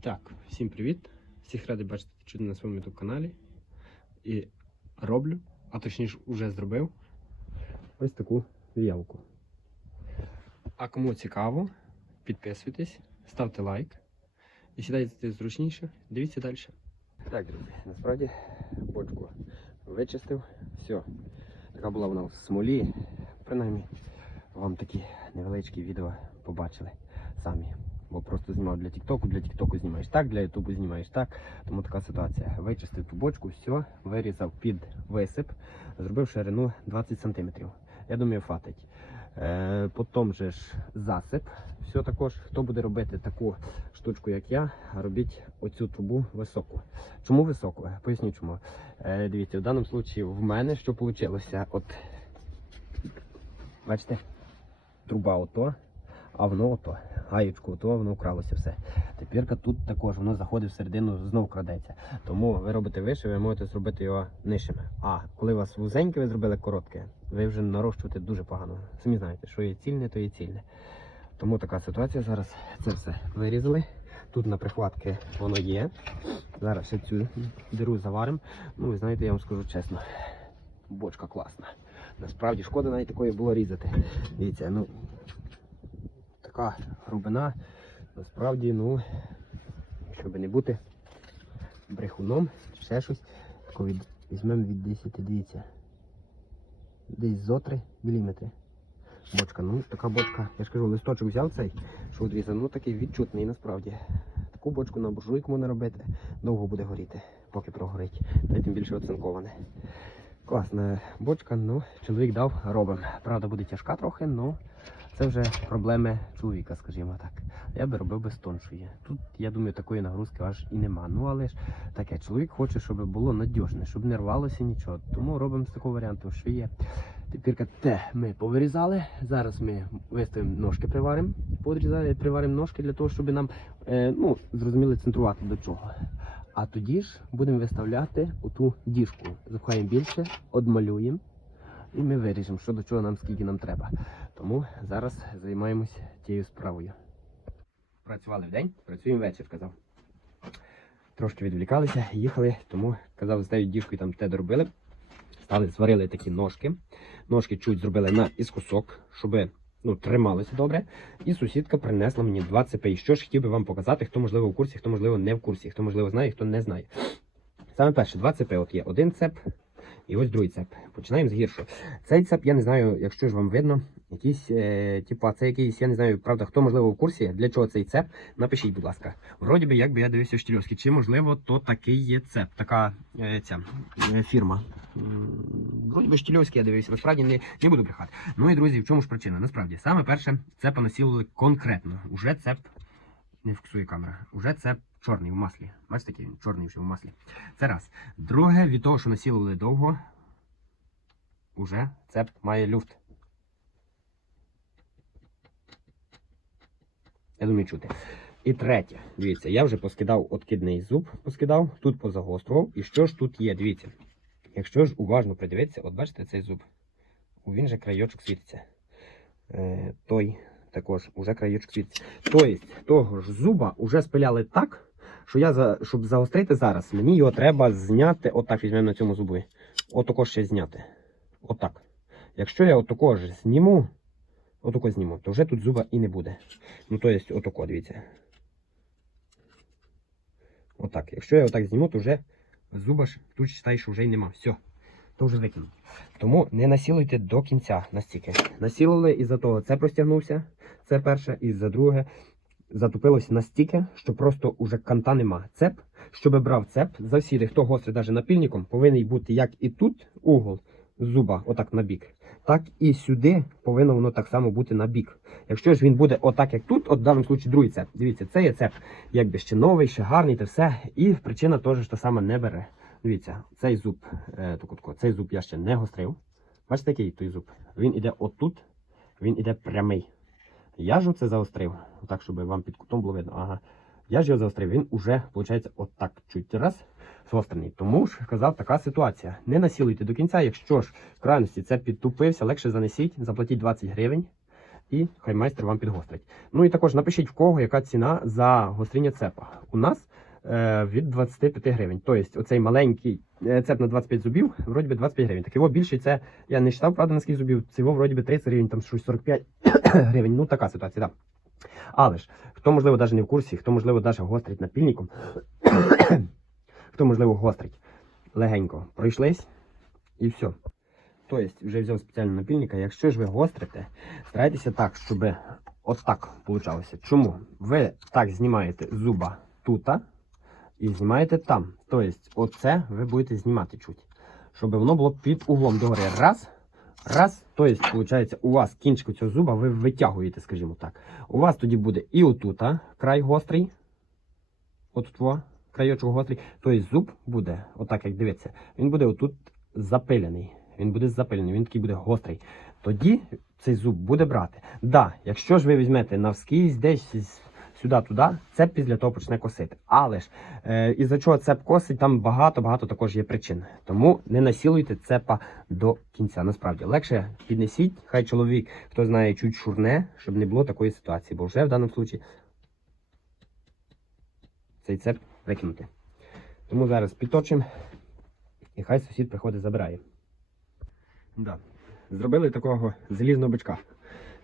Так, всім привіт! Всіх радий бачити чути на своєму YouTube каналі. І роблю, а точніше вже зробив ось таку віялку. А кому цікаво, підписуйтесь, ставте лайк і сідайте зручніше, дивіться далі. Так, друзі, насправді бочку вичистив. Все. Така була вона в смолі. Принаймні, вам такі невеличкі відео побачили самі. Бо просто знімав для Тіктоку, для Тіктоку знімаєш так, для Ютубу знімаєш так. Тому така ситуація. Вичистив ту бочку, все, вирізав під висип, зробив ширину 20 см. Я думаю, хватить. Е, потім же ж засип. Все також, хто буде робити таку штучку, як я, робіть оцю трубу високу. Чому високу? Поясню чому. Е, дивіться, в даному випадку в мене що вийшло? От, бачите, труба ото, а воно ото. Гаєчку ото, воно вкралося все. Тепер тут також воно заходить всередину, знов крадеться. Тому ви робите вище, ви можете зробити його нижчим. А коли у вас вузеньке, ви зробили коротке, ви вже нарощуєте дуже погано. Самі знаєте, що є цільне, то є цільне. Тому така ситуація зараз. Це все вирізали. Тут на прихватки воно є. Зараз ще цю диру заваримо. Ну, ви знаєте, я вам скажу чесно, бочка класна. Насправді шкода навіть такої було різати. Дивіться, ну така грубина. Насправді, ну, щоб не бути брехуном, ще щось, тако від, візьмемо від 10, дивіться. Десь зо 3 мм. Бочка, ну така бочка, я ж кажу, листочок взяв цей, що відрізав, ну такий відчутний насправді. Таку бочку на буржуйку можна робити, довго буде горіти, поки прогорить. Та й тим більше оцинковане. Класна бочка, ну, чоловік дав, робимо. Правда, буде тяжка трохи, ну це вже проблеми чоловіка, скажімо так. Я би робив без тоншої. Тут, я думаю, такої нагрузки аж і нема. Ну але ж таке, чоловік хоче, щоб було надіжне, щоб не рвалося нічого. Тому робимо з такого варіанту, що є. Тепер те ми повирізали. Зараз ми виставимо ножки, приваримо, подрізали, приваримо ножки для того, щоб нам е, ну, зрозуміли центрувати до чого. А тоді ж будемо виставляти оту діжку. Запхаємо більше, одмалюємо і ми виріжемо, що до чого нам скільки нам треба. Тому зараз займаємось тією справою. Працювали в день, працюємо ввечері, казав. Трошки відвлікалися, їхали, тому казав, з тією діжкою там те доробили. Стали, зварили такі ножки. Ножки чуть зробили на іскусок, щоб ну, трималися добре. І сусідка принесла мені два цепи. І що ж хотів би вам показати, хто можливо в курсі, хто можливо не в курсі, хто можливо знає, хто не знає. Саме перше, два цепи. От є один цеп і ось другий цеп. Починаємо з гіршого. Цей цеп, я не знаю, якщо ж вам видно, якийсь, е, типа, це якийсь, я не знаю, правда, хто можливо в курсі, для чого цей цеп. Напишіть, будь ласка. Вроді би, як би я дивився в чи можливо то такий є цеп, така е, ця е, фірма. Вроді би Штільовський я дивився, насправді не, не буду брехати. Ну і друзі, в чому ж причина? Насправді, саме перше, цепа насілили конкретно. Уже цеп не фіксує камера. Уже цеп чорний в маслі. Бачите, який він чорний вже в маслі. Це раз. Друге, від того, що насілили довго, уже цеп має люфт. Я думаю, чути. І третє, дивіться, я вже поскидав откидний зуб, поскидав, тут позагострував. І що ж тут є? Дивіться. Якщо ж уважно придивитися, от бачите цей зуб, він же крайочок світиться. Е, той також уже краєчок світиться. Тобто, того ж зуба вже спиляли так, що я, за, щоб загострити зараз, мені його треба зняти, отак візьмемо на цьому зубі. Отако ще зняти. Отак. Якщо я отако ж зніму, отако зніму, то вже тут зуба і не буде. Ну, то є, отако, дивіться. Отак. Якщо я отак зніму, то вже зуба ж тут читай, що вже й нема. Все. То вже викину. Тому не насілуйте до кінця настільки. Насілили із-за того, це простягнувся, це перше, і за друге затупилось настільки, що просто уже канта нема. Цеп, щоб брав цеп, завсіди, хто гострий навіть напільником, повинен бути як і тут угол зуба, отак на бік, так і сюди повинно воно так само бути на бік. Якщо ж він буде отак, як тут, от в даному випадку другий цеп. Дивіться, це є цеп, якби ще новий, ще гарний, та все. І причина теж та сама не бере. Дивіться, цей зуб, е, цей зуб я ще не гострив. Бачите, який той зуб? Він іде отут, він іде прямий. Я ж оце заострив, так, щоб вам під кутом було видно. Ага. Я ж його заострив, він уже, виходить, отак чуть раз згострений. Тому ж казав, така ситуація. Не насілуйте до кінця, якщо ж в крайності це підтупився, легше занесіть, заплатіть 20 гривень. і хай майстер вам підгострить. Ну і також напишіть в кого яка ціна за гостріння цепа. У нас е, від 25 гривень. Тобто оцей маленький е, цеп на 25 зубів, вроді би 25 гривень. Так його більший це, я не читав, правда, на скільки зубів, це його вроді би 30 гривень, там щось 45 гривень. Ну така ситуація, так. Але ж, хто, можливо, навіть не в курсі, хто, можливо, навіть гострить напільником, хто, можливо, гострить легенько, пройшлись і все. Тобто, вже взяв спеціального напільника. Якщо ж ви гострите, старайтеся так, щоб отак вийшло. Чому? Ви так знімаєте зуба тута і знімаєте там. Тобто, оце ви будете знімати чуть. Щоб воно було під углом догори. Раз. Раз, тобто, виходить, у вас кінчик цього зуба ви витягуєте, скажімо так. У вас тоді буде і отута край гострий. Отут во, краєчок гострий. Тобто зуб буде, отак як дивиться, він буде отут запилений. Він буде запилений, він такий буде гострий. Тоді цей зуб буде брати. Да, якщо ж ви візьмете навскізь десь сюди-туди, цеп після того почне косити. Але ж е, із-за чого цеп косить, там багато-багато також є причин. Тому не насілуйте цепа до кінця. Насправді легше піднесіть, хай чоловік, хто знає, чуть шурне, щоб не було такої ситуації. Бо вже в даному випадку цей цеп викинути. Тому зараз підточимо і хай сусід приходить забирає. Да. Зробили такого залізного бичка.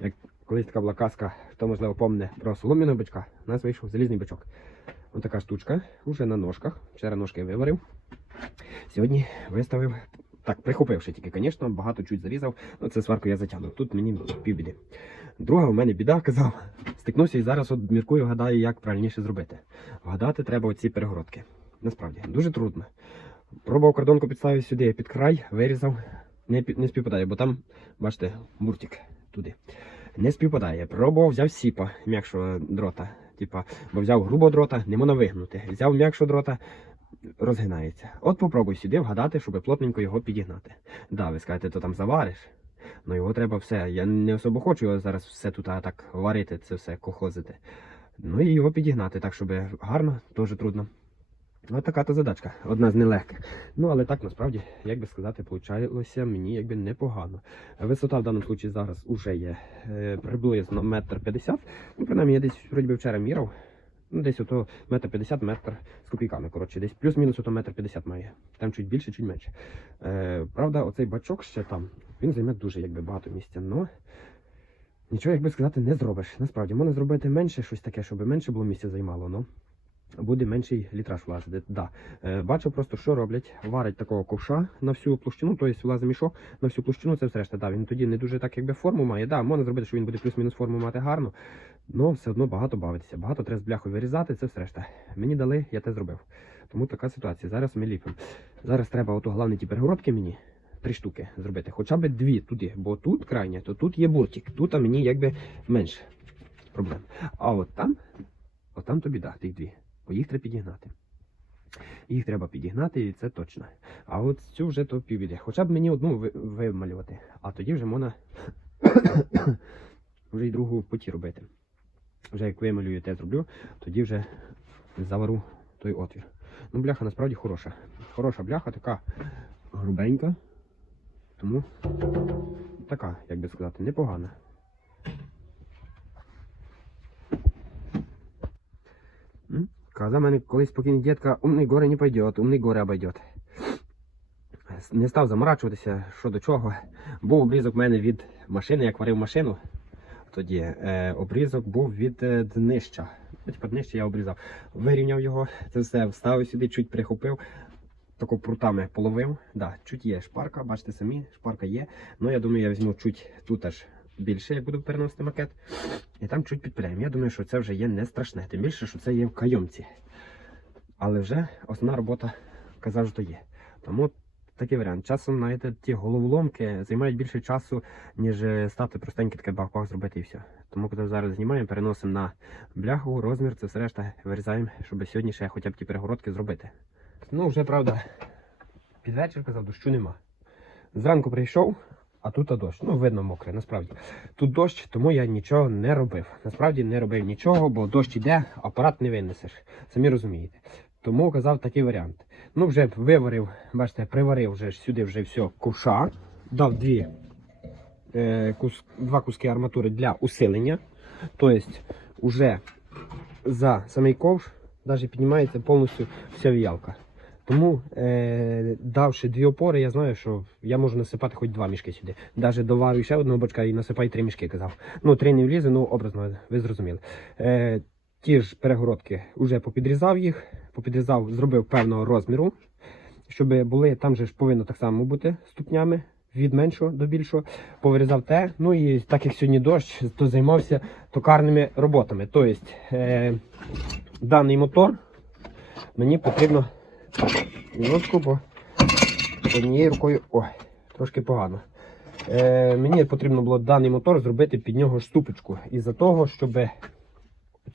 Як колись така була казка, хто можливо помне про солом'яного бичка, у нас вийшов залізний бичок. Ось така штучка, вже на ножках. Вчора ножки виварив. Сьогодні виставив, так, прихопивши тільки, звісно, багато чуть зарізав. Ну, це сварку я затягнув. Тут мені півбіди. Друга у мене біда, казав, стикнувся і зараз от міркую, гадаю, як правильніше зробити. Вгадати треба оці перегородки. Насправді, дуже трудно. Пробував кордонку підставив сюди під край, вирізав, не, не співпадає, бо там, бачите, муртик туди. Не співпадає. Пробував, взяв сіпа м'якшого дрота. Типа, бо взяв грубого дрота, не можна вигнути. Взяв м'якшого дрота, розгинається. От попробуй сюди вгадати, щоб плотненько його підігнати. Да, ви скажете, то там завариш. Ну його треба все. Я не особо хочу його зараз все тут а, так варити, це все кохозити. Ну і його підігнати, так, щоб гарно, теж трудно. Ось така то задачка, одна з нелегких. Ну, але так насправді, як би сказати, получалося мені якби непогано. Висота в даному випадку зараз уже є е, приблизно метр п'ятдесят. Ну, принаймні, я десь вроді вчора міряв. Ну, десь ото метр п'ятдесят, метр з копійками. Коротше, десь плюс-мінус ото метр п'ятдесят має. Там чуть більше, чуть менше. Е, правда, оцей бачок ще там, він займе дуже якби багато місця. Но нічого, як сказати, не зробиш. Насправді, можна зробити менше щось таке, щоб менше було місця займало. Ну, буде менший літраж влазити. Да. Е, бачу просто, що роблять. Варять такого ковша на всю площину, тобто влазить мішок на всю площину, це все решта. Да, він тоді не дуже так якби форму має. Да, можна зробити, що він буде плюс-мінус форму мати гарно, але все одно багато бавитися. Багато треба з бляхою вирізати, це все решта. Мені дали, я те зробив. Тому така ситуація. Зараз ми ліпимо. Зараз треба ото головне ті перегородки мені. Три штуки зробити, хоча б дві туди, бо тут крайня, то тут є буртик. Тут а мені якби менше проблем. А от там, от там то біда, тих дві. Бо їх треба підігнати. Їх треба підігнати, і це точно. А от цю вже то півбіди. Хоча б мені одну вималювати, а тоді вже можна вже й другу в поті робити. Вже як вималюю, те зроблю, тоді вже завару той отвір. Ну, бляха насправді хороша. Хороша бляха, така грубенька. Тому така, як би сказати, непогана. Казав мене колись спокійний дідка, умний горе не пойдет, умний горе обойдет. Не став заморачуватися, що до чого. Був обрізок в мене від машини, як варив машину. Тоді е, обрізок був від е, днища. Ну, Типа днище я обрізав. Вирівняв його, це все вставив сюди, чуть прихопив, тако прутами половив. Да, чуть є шпарка, бачите самі, шпарка є. Ну я думаю, я візьму чуть тут аж більше, як буду переносити макет. І там чуть підпиляємо. Я думаю, що це вже є не страшне. Тим більше, що це є в кайомці. Але вже основна робота казав, що є. Тому такий варіант. Часом, знаєте, ті головоломки займають більше часу, ніж е, стати простеньке таке бах-бах зробити і все. Тому коли зараз знімаємо, переносимо на бляху, розмір, це все решта вирізаємо, щоб сьогодні ще хоча б ті перегородки зробити. Ну, вже правда, під вечір казав, дощу нема. Зранку прийшов, а тут а дощ. Ну, видно мокре, насправді. Тут дощ, тому я нічого не робив. Насправді не робив нічого, бо дощ іде, апарат не винесеш. Самі розумієте. Тому казав такий варіант. Ну, вже виварив, бачите, приварив вже сюди вже все ковша, дав дві е, кус, два куски арматури для усилення. Тобто, вже за самий ковш навіть піднімається повністю вся віялка. Тому, е, давши дві опори, я знаю, що я можу насипати хоч два мішки сюди. Навіть доварю ще одного бачка і насипай три мішки, казав. Ну, три не влізе, ну образно, ви зрозуміли. Е, ті ж перегородки вже попідрізав їх, попідрізав, зробив певного розміру, щоб були, там же ж повинно так само бути ступнями. Від меншого до більшого повирізав те. Ну і так як сьогодні дощ, то займався токарними роботами. Тобто е, даний мотор мені потрібно минутку, бо однією рукою ой, трошки погано. Е, мені потрібно було даний мотор зробити під нього штупочку. Із-за того, щоб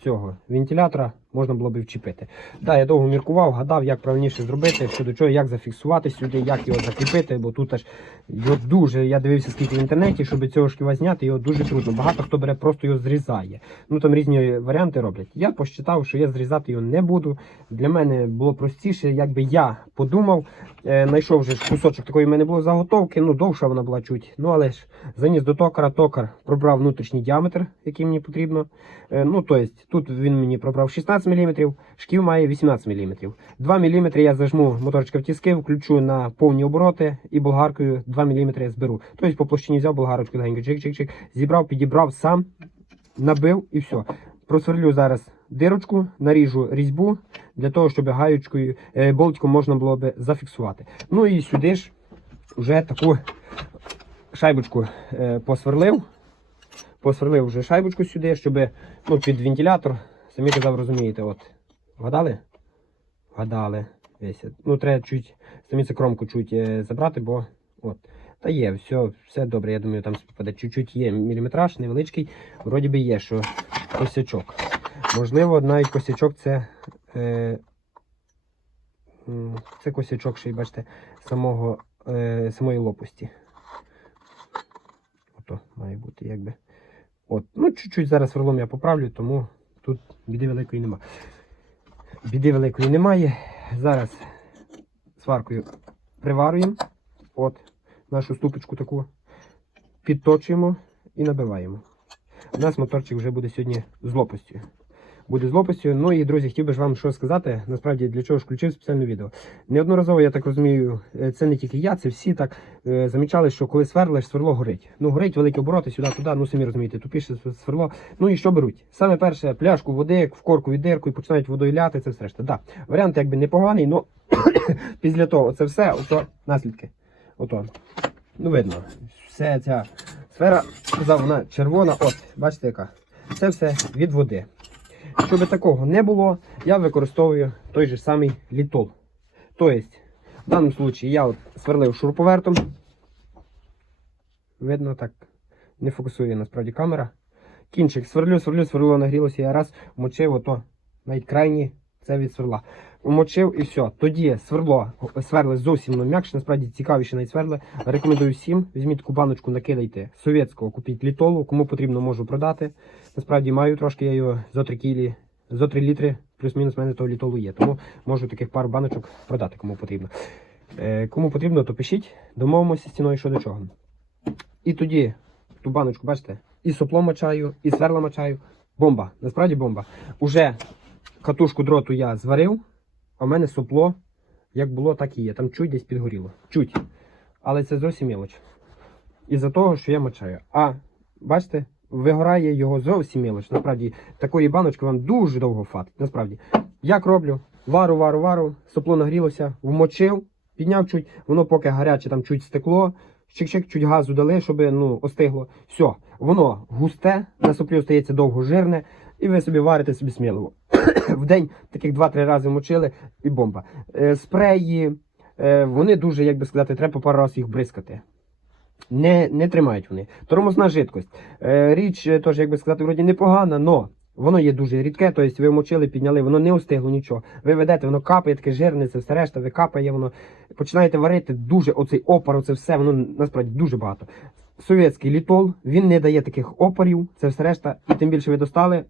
цього вентилятора можна було б вчепити. Да, я довго міркував, гадав, як правильніше зробити, щодо чого, як зафіксувати сюди, як його закріпити, бо тут аж його дуже, я дивився скільки в інтернеті, щоб цього шківа зняти, його дуже трудно. Багато хто бере, просто його зрізає. Ну там різні варіанти роблять. Я посчитав, що я зрізати його не буду. Для мене було простіше, якби я подумав, е, знайшов вже кусочок такої в мене було заготовки, ну довша вона була чуть. Ну але ж заніс до токара, токар пробрав внутрішній діаметр, який мені потрібно. Е, ну тобто тут він мені пробрав 16 мм, шків має 18 мм. 2 мм я зажму моторчика в тіски, включу на повні обороти і болгаркою 2 мм я зберу. Тобто по площині взяв болгарочку легенько, чик-чик-чик, зібрав, підібрав сам, набив і все. Просверлю зараз дирочку, наріжу різьбу для того, щоб гаючкою, е, болтиком можна було би зафіксувати. Ну і сюди ж вже таку шайбочку е, посверлив. Посверлив вже шайбочку сюди, щоб ну, під вентилятор, самі казав, розумієте, от. Вгадали? Вгадали. Весь. Ну, треба чуть, самі це кромку чуть е, забрати, бо от. Та є, все, все добре, я думаю, там спаде. Чуть-чуть є міліметраж невеличкий, вроді би є, що косячок. Можливо, навіть косячок це. Е, це косячок, ще й бачите, самого, е, самої лопасті. Ото має бути якби. От. Ну, чуть-чуть зараз сверлом я поправлю, тому тут біди великої нема. Біди великої немає. Зараз сваркою приварюємо. От нашу ступочку таку підточуємо і набиваємо. У нас моторчик вже буде сьогодні з лопастю. Буде з лопастю. Ну і друзі, хотів би ж вам що сказати. Насправді для чого ж включив спеціальне відео. Неодноразово, я так розумію, е, це не тільки я, це всі так е, замічали, що коли сверлиш, сверло горить. Ну, горить великі обороти сюди-туди, ну самі розумієте, тупіше сверло. Ну і що беруть? Саме перше, пляшку води, в корку віддирку і починають водою ляти, це все решта. Да, варіант якби непоганий, але після того це все, ото наслідки. Ото. Ну, видно, все ця сфера, вона червона, от, бачите яка. Це все від води. Щоб такого не було, я використовую той же самий літол. Тобто, в даному випадку я от сверлив шуруповертом. Видно, так не фокусує насправді камера. Кінчик сверлю, сверлю, сверло нагрілося, я раз вмочив ото навіть крайні це від сверла. Вмочив і все. Тоді сверло сверли зовсім ну, м'якше, насправді цікавіше навіть сверли. Рекомендую всім. Візьміть таку баночку, накидайте совєтського, купіть літолу. Кому потрібно, можу продати. Насправді маю трошки, я його зо 3 кілі, зо 3 літри, плюс-мінус мене того літолу є. Тому можу таких пару баночок продати, кому потрібно. Е, кому потрібно, то пишіть, домовимося з ціною що до чого. І тоді ту баночку, бачите, і сопло мочаю, і сверла мочаю. Бомба. Насправді бомба. Уже катушку дроту я зварив, а в мене сопло як було, так і є. Там чуть десь підгоріло. Чуть. Але це зовсім мілоч. Із-за того, що я мочаю. А бачите, вигорає його зовсім мілоч. Насправді, такої баночки вам дуже довго фатить. Насправді. Як роблю? Вару, вару, вару, сопло нагрілося, вмочив, підняв чуть, воно поки гаряче, там чуть стекло, чик-чик, чуть газу дали, щоб ну, остигло. Все, воно густе, на соплі остається довго жирне, і ви собі варите собі сміливо. В день таких 2-3 рази мочили і бомба. Е, спреї, е, вони дуже, як би сказати, треба пару разів їх бризкати. Не, не тримають вони. Тормозна жидкость. Е, річ, е, теж, як би сказати, вроді непогана, але воно є дуже рідке, тобто ви мочили, підняли, воно не остигло нічого. Ви ведете, воно капає, таке жирне, це все решта, ви капає, воно починаєте варити дуже оцей опар, оце все, воно насправді дуже багато. Совєтський літол, він не дає таких опарів, це все решта, і тим більше ви достали,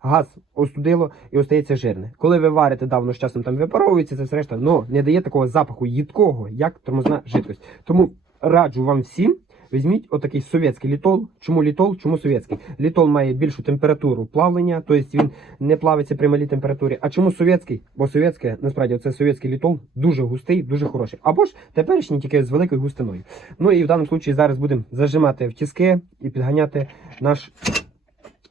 газ остудило і остається жирне. Коли ви варите, да, воно з часом там випаровується, це все решта, але не дає такого запаху їдкого, як тормозна жидкость. Тому раджу вам всім Візьміть отакий совєтський літол. Чому літол? Чому совєтський? Літол має більшу температуру плавлення, тобто він не плавиться при малій температурі. А чому совєтський? Бо совєтське, насправді, це совєтський літол дуже густий, дуже хороший. Або ж теперішній тільки з великою густиною. Ну і в даному випадку зараз будемо зажимати в тіски і підганяти наш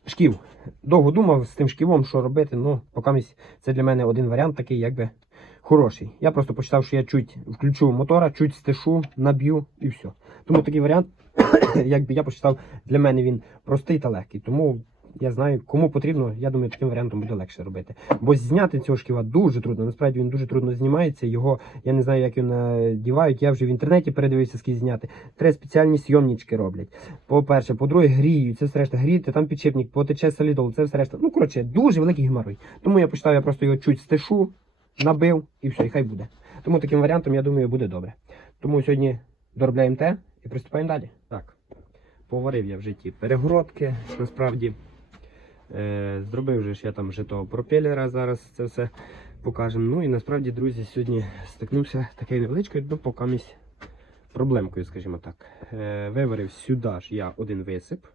шків. Довго думав з тим шківом, що робити. Ну, поки це для мене один варіант такий, якби хороший. Я просто почитав, що я чуть включу мотора, чуть стишу, наб'ю і все. Тому такий варіант, якби я почитав, для мене він простий та легкий. Тому я знаю, кому потрібно, я думаю, таким варіантом буде легше робити. Бо зняти цього шківа дуже трудно. Насправді він дуже трудно знімається. Його я не знаю, як його надівають. Я вже в інтернеті передивився, скільки зняти. Треба спеціальні сйомнічки роблять. По-перше, по-друге, гріють. Це все решта гріти, там підшипник, потече солідол, це все решта. Ну, коротше, дуже великий геморрой. Тому я почитав, я просто його чуть стишу, набив і все, і хай буде. Тому таким варіантом, я думаю, буде добре. Тому сьогодні доробляємо те і приступаємо далі. Так, поварив я в житті перегородки, насправді. Е, зробив же ж я там вже того пропелера, зараз це все покажемо. Ну і насправді, друзі, сьогодні стикнувся такою невеличкою, ну поки проблемкою, скажімо так. Е, виварив сюди ж я один висип.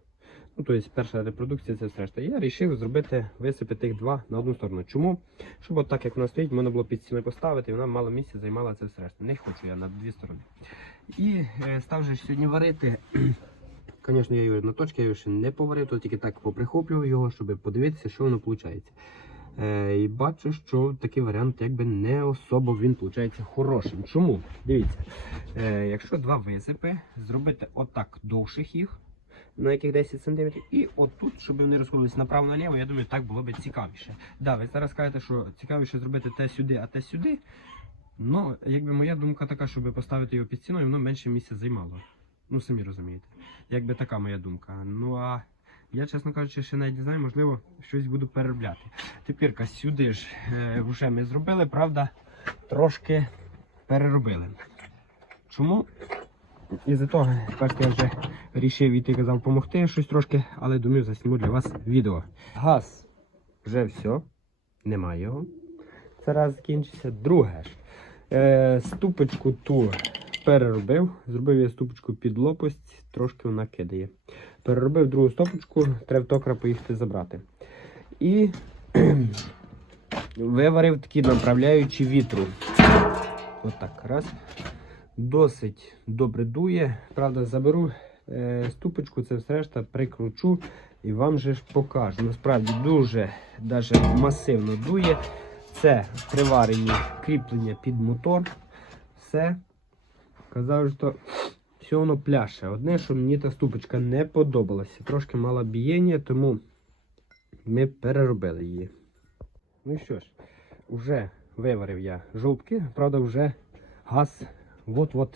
Ну, тобто перша репродукція це все решта. Я вирішив зробити висипи тих два на одну сторону. Чому? Щоб от так як вона стоїть, можна було під стіною поставити, і вона мало місця займала це все решта. Не хочу я на дві сторони. І е, став же сьогодні варити. Звісно, я його на точки я його ще не поварив, то тільки так поприхоплював його, щоб подивитися, що воно виходить. Е, і бачу, що такий варіант якби не особо він виходить хорошим. Чому? Дивіться, е, якщо два висипи, зробити отак довших їх, на яких 10 см, і отут, щоб вони розходилися направо-наліво, я думаю, так було б цікавіше. Да, ви зараз кажете, що цікавіше зробити те сюди, а те сюди. Ну, якби моя думка така, щоб поставити його під стіною, воно менше місця займало. Ну, самі розумієте. Якби така моя думка. Ну а я, чесно кажучи, ще навіть не знаю, можливо, щось буду переробляти. Тепер сюди ж е, вже ми зробили, правда, трошки переробили. Чому? Із-за того, бачите, я вже вирішив іти казав допомогти щось трошки, але думаю, засніму для вас відео. Газ вже все, немає його. Це раз закінчиться. Друге ж. Е, ступочку ту переробив, зробив я ступочку під лопасть, трошки вона кидає. Переробив другу стопочку, треба в токара поїхати забрати. І виварив такі направляючі вітру. Отак, раз. Досить добре дує. Правда, заберу е, ступочку, це все решта прикручу і вам же ж покажу. Насправді дуже даже масивно дує. Це приварені кріплення під мотор. Все. Казав, що все воно пляше. Одне, що мені та ступочка не подобалася. Трошки мала бієння, тому ми переробили її. Ну і що ж, вже виварив я жовтки, правда, вже газ. От-от.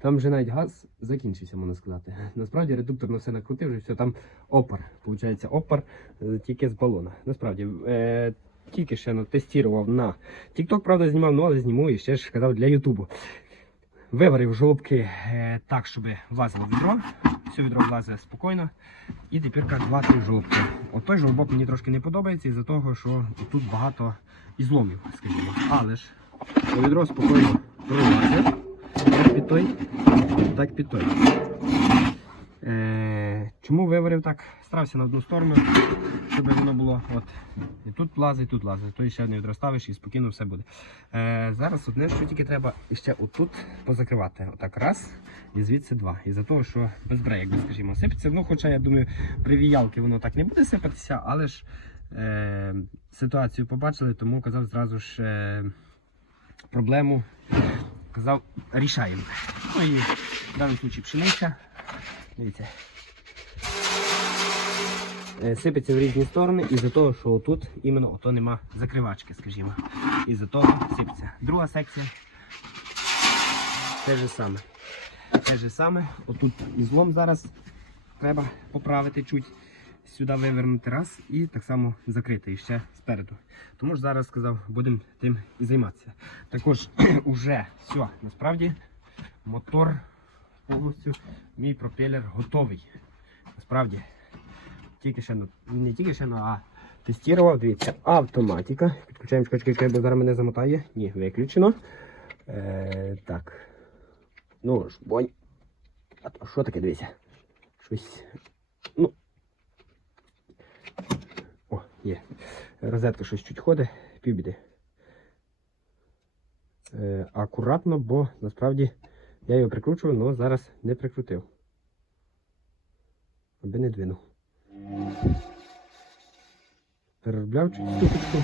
Там вже навіть газ закінчився, можна сказати. Насправді редуктор на все накрутив, вже все там опар. Получається, опар е, тільки з балона. Насправді, е, тільки ще ну, тестував на TikTok, правда, знімав, ну але зніму і ще ж казав для Ютубу. Виварив жолобки е, так, щоб влазило відро. Все відро влазить спокійно. І тепер два-три жолобки. От той жолобок мені трошки не подобається із-за того, що тут багато ізломів, скажімо. Але ж то відро спокійно пролазить. Під той, так під той. Е, чому виварив так? Старався на одну сторону, щоб воно було от. І тут лазить, тут лазить. То ще не відроставиш і спокійно все буде. Е, зараз одне, що тільки треба ще отут позакривати. Отак раз і звідси два. І за того, що без бреєк, скажімо, сипеться. Ну, хоча я думаю, при віялки воно так не буде сипатися, але ж е, ситуацію побачили, тому казав зразу ж е, проблему. Казав, рішаємо. Ну і в даному випадку пшениця. Дивіться. Е, Сипеться в різні сторони із-за того, що тут іменно ото нема закривачки, скажімо. Із-за того сипеться. Друга секція. Те же саме. Те же саме. Отут ізлом зараз треба поправити чуть. Сюди вивернути раз і так само закрити ще спереду. Тому ж зараз сказав, будемо тим і займатися. Також уже все, насправді мотор повністю, мій пропелер готовий. Насправді, тільки ще, не тільки ще, а тестував, дивіться, автоматика. Підключаємо, чекай, чекай, бо зараз мене замотає. Ні, виключено. Е, так. Ну ж, бонь. А то що таке, дивися? Щось. Ну. О, є. Розетка щось чуть ходить, півбіди. Е, акуратно, бо насправді я його прикручував, але зараз не прикрутив. Аби не двинув. Переробляв чуть ступочку.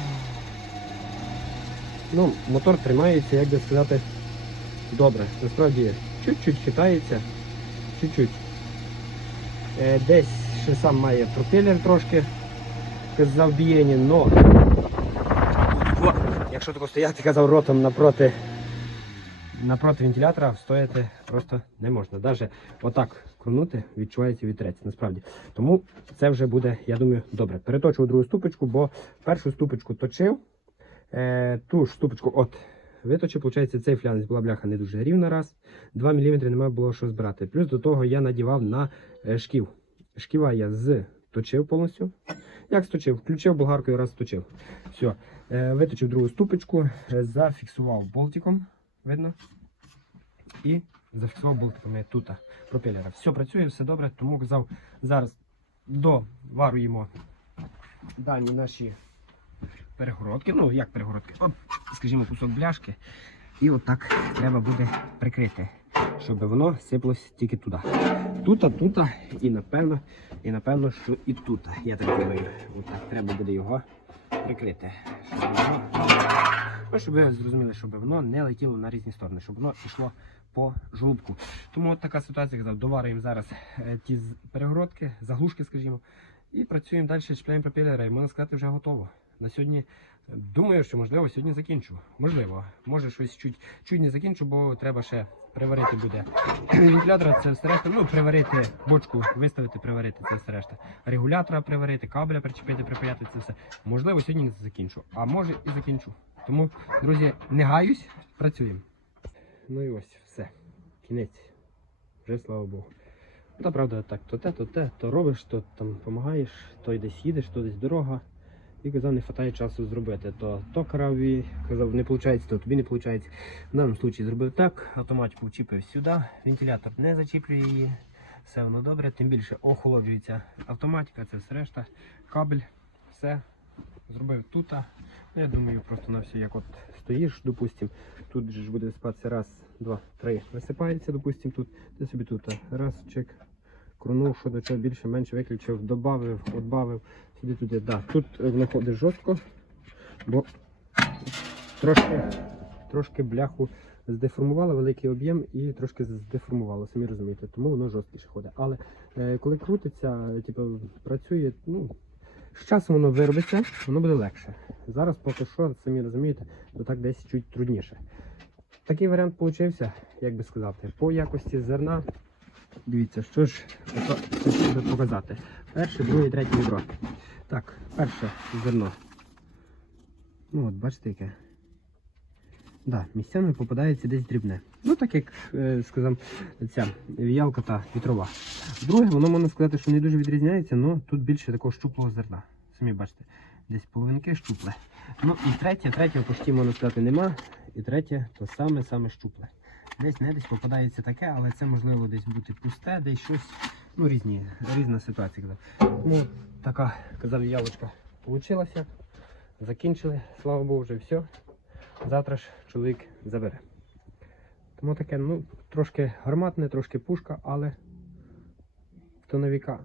Ну, мотор тримається, як би сказати, добре. Насправді чуть-чуть хитається. Чуть-чуть. Е, десь ще сам має пропелер трошки завбієння, но якщо тако стояти, казав ротом напроти, напроти вентилятора, стояти просто не можна. Навіть отак крунути відчувається вітрець, насправді. Тому це вже буде, я думаю, добре. Переточив другу ступочку, бо першу ступочку точив, е, ту ж ступочку от виточив, виходить, цей флянець була бляха не дуже рівна раз. 2 мм немає було що збирати. Плюс до того я надівав на е, шків. Шківа я зточив повністю. Як сточив? Включив болгаркою, раз сточив. Все. Виточив другу ступочку, е, зафіксував болтиком, видно. І зафіксував болтиками тут пропелера. Все працює, все добре, тому казав, зараз доварюємо дані наші перегородки. Ну, як перегородки? От, скажімо, кусок бляшки. І отак треба буде прикрити, щоб воно сипалось тільки туди. Тута, тута, і напевно, і напевно, що і тут. Я так думаю, отак треба буде його прикрити. Щоб ну, щоб ви зрозуміли, щоб воно не летіло на різні сторони, щоб воно йшло по жолубку. Тому от така ситуація, казав, доварюємо зараз е, ті перегородки, заглушки, скажімо, і працюємо далі, чіпляємо пропелера, і можна сказати, вже готово. На сьогодні думаю, що можливо сьогодні закінчу. Можливо, може щось чуть, чуть не закінчу, бо треба ще приварити буде. Вентилятора це все решта. Ну, приварити бочку, виставити, приварити це все решта. Регулятора приварити, кабеля причепити, припаяти це все. Можливо, сьогодні не закінчу, а може і закінчу. Тому, друзі, не гаюсь, працюємо. Ну і ось, все. Кінець. Вже слава Богу. Та правда, так, то те, то те, то робиш, то там допомагаєш, то десь їдеш, то десь дорога. І казав, не вистачає часу зробити. То токарові, казав, не виходить, то тобі не виходить. В даному випадку зробив так, автоматику вчіпив сюди, вентилятор не зачіплює її, все воно добре, тим більше охолоджується автоматика, це все решта, кабель, все. Зробив тут. Ну, я думаю, просто на все, як от стоїш, допустим, тут же ж буде висипатися раз, два, три. Висипається, допустим, тут. Ти собі тут раз, чек, крунув, що до чого більше, менше виключив, додав, відбавив, сюди туди. Да. Тут е, воно ходить жорстко, бо трошки, трошки бляху здеформувало великий об'єм і трошки здеформувало, самі розумієте, тому воно жорсткіше ходить. Але е, коли крутиться, е, типу, працює, ну, з часом воно виробиться, воно буде легше. Зараз поки що, самі розумієте, то так десь чуть трудніше. Такий варіант получився, як би сказати, по якості зерна. Дивіться, що ж би показати. Перше, друге, третє відро. Так, перше зерно. Ну от, бачите яке. Да, місцями попадається десь дрібне. Ну, так як е, сказав, ця віялка та вітрова. Друге, воно можна сказати, що не дуже відрізняється, але тут більше такого щуплого зерна. Самі бачите, десь половинки щупле. Ну і третє, третє почти можна сказати нема. І третє то саме-саме щупле. Десь не десь попадається таке, але це можливо десь бути пусте, десь щось. Ну, різні, різна ситуація. казав. Ну, така, казав, ялочка получилася. Закінчили, слава Богу, вже все. Завтра ж чоловік забере. Тому таке, ну, трошки гарматне, трошки пушка, але то на віка.